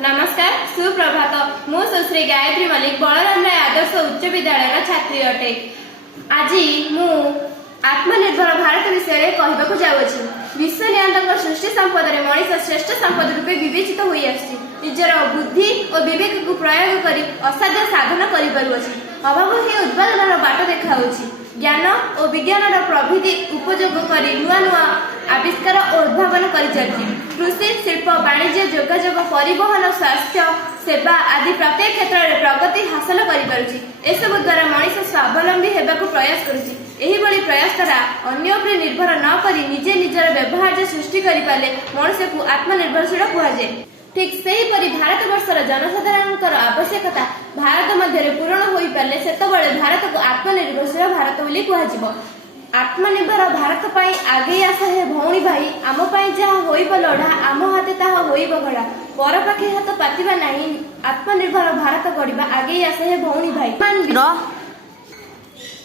नमस्कार सुप्रभात मु सुश्री गायत्री मल्लिक बलराम राय आदर्श उच्च विद्यालय छात्री अटे। आज मु आत्मनिर्भर भारत विषय कहवाक जाऊँगी। विश्व नियंत्रक सृष्टि संपद में मनीष श्रेष्ठ संपद रूपे विवेचित हो निजर बुद्धि और विवेक को प्रयोग कर असाध्य साधन कर अभाव ही उत्पादन बाट देखा ज्ञान और विज्ञान प्रविधि उपयोग कर नुआ नुआ आविष्कार और उद्भावन कर कृषि शिल्प वाणिज्य जोगाजोग परिवहन स्वास्थ्य सेवा आदि प्रत्येक क्षेत्र में प्रगति हासिल कर द्वारा मनीष स्वावलंबी होगा प्रयास कर प्रयास द्वारा अन्य उपर निर्भर न करी निजे निजर व्यवहार सृष्टि करें मनुष्य को आत्मनिर्भरशील कहुए। ठीक सेहीपरि भारत वर्षर जनसाधारण आवश्यकता भारत मध्य पूरण हो पारे से भारत को आत्मनिर्भरशील भारत बोली कह। आत्मनिर्भर भारत पाई आगे आस है भौणी भाई आम जहाँ होइब लड़ा आम हाथे ताहा होइब घड़ा पर पाखे हाथ पातिबा नहीं। आत्मनिर्भर भारत गढ़ा आगे आस है भौणी भाई।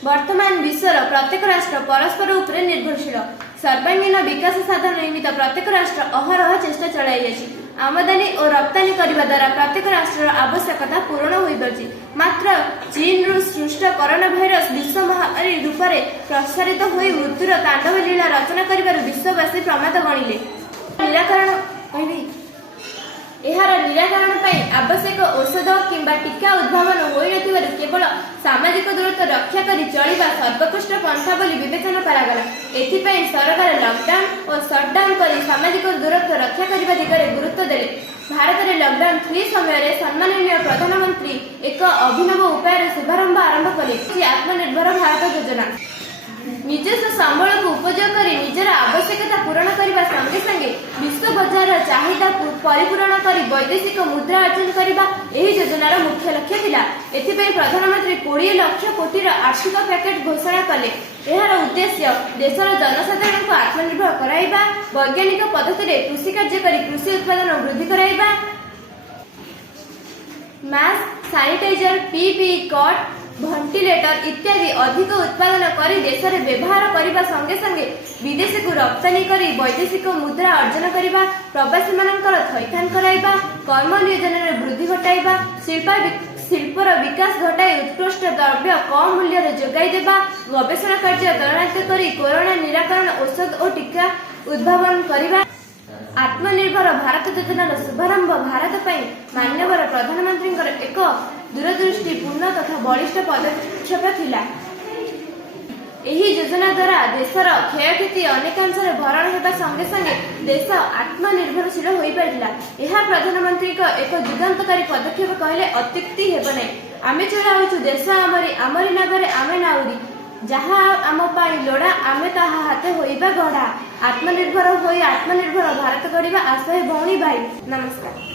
वर्तमान विश्वर प्रत्येक राष्ट्र परस्पर उपरे निर्भरशील सर्वांगीन विकास साधन निमित्त प्रत्येक राष्ट्र अहरह चेष्टा चलाई आमदानी और रप्तानी करने द्वारा प्रत्येक राष्ट्र आवश्यकता पूर्ण हो पार्टी। मात्र चीन रु सृष्ट कोरोना भाइरस विश्व महामारी रूप में प्रसारित हो मृत्युर तांडव लीला रचना कर विश्ववासी प्रमाद गणिले। यार निराकरण आवश्यक औषध किंबा टीका उद्भावन हो केवल सामाजिक दूरत्व रक्षा कर चलवा सर्वोत्कृष्ट पंथा बोली विवेचना करागला। एथिपाई सरकार लॉकडाउन और शटडाउन कर सामाजिक दूरत्व रक्षा करने दिगरे गुरुत्व देले। भारत में लॉकडाउन फ्री समय सम्माननीय प्रधानमंत्री एक अभिनव उपाय शुभारंभ आरंभ कले आत्मनिर्भर भारत योजना। निजस्व संबल को उपयोग कर निजर आवश्यकता पूरण करने संगे संगे विश्व बजार चाहिदा परिपूरण कर वैदेशिक मुद्रा अर्जन करने यह योजनार मुख्य लक्ष्य थिला। एथिपाई प्रधानमंत्री 20 लाख कोटी आर्थिक पैकेज घोषणा कले। यार उद्देश्य देशर जनसाधारण को आत्मनिर्भर कराइबा वैज्ञानिक पद्धति कृषि कार्य कर कृषि उत्पादन वृद्धि कराइबा mask sanitiser PPE kit ventilator इत्यादि अधिक उत्पादन कर देश में व्यवहार करने संगे संगे विदेश को रप्तानी कर वैदेशिक मुद्रा अर्जन करने प्रवासी मानकर थैथान कराइबा कर्म नियोजन वृद्धि घटाइबा शिल्पर विकास घटाई उत्कृष्ट द्रव्य कम मूल्य जोगाई देबा गवेषणा कार्य त्वरान्वित कर कोरोना निराकरण औषध और टीका उद्भावन करने आत्मनिर्भर भारत योजनार शुभारंभ भारत पर माननीय प्रधानमंत्री एक दूरदृष्टिपूर्ण तथा बलिष्ठ पदक्षेप थिला। एही योजना द्वारा देशर क्षयक्षति अनेकांश भरण होगा संगे संगे देश आत्मनिर्भरशील हो पारिला। यह प्रधानमंत्री एक जुगांतकारी पदक्षेप कहले अत्युक्ति हेब नहीं। आमे चलाउछु देश आमरी नागरे आमे नाउरी जहाँ आम पाई लोड़ा आमे ताहा हाथे होइबा गढ़ा। आत्मनिर्भर भारत गढ़ा आस है भौणी भाई। नमस्कार।